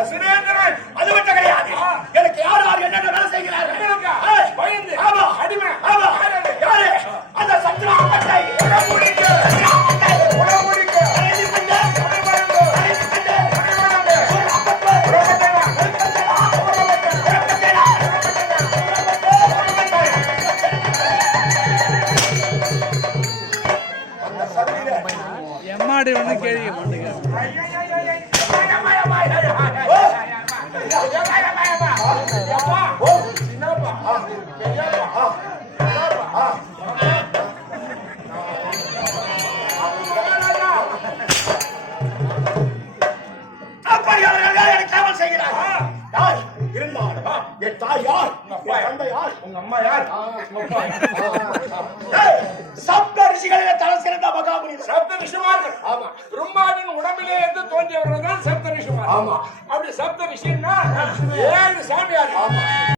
அசுரேந்திரன் அது மட்டும் கிடையாது. எனக்கு யார் யார் என்னென்ன வேலை செய்கிறார்கள் பயந்து அடிமை யாரு அந்த சத்ராபத்தை எம்மாடி ஒண்ணு கேள்வி மாட்டேங்க. என் தாய் யார்? தந்தை யார்? உங்க அம்மா யார்? சப்த ரிஷிகளிலே தலை சிறந்த மகாமுனி சப்த ரிஷிமார்கள். ஆமா, பிரம்மாவின் உடம்பிலே இருந்து தோன்றியவர்கள் தான் சப்த ரிஷிமார்கள். ஆமா, அப்படி சப்த ரிஷின்னா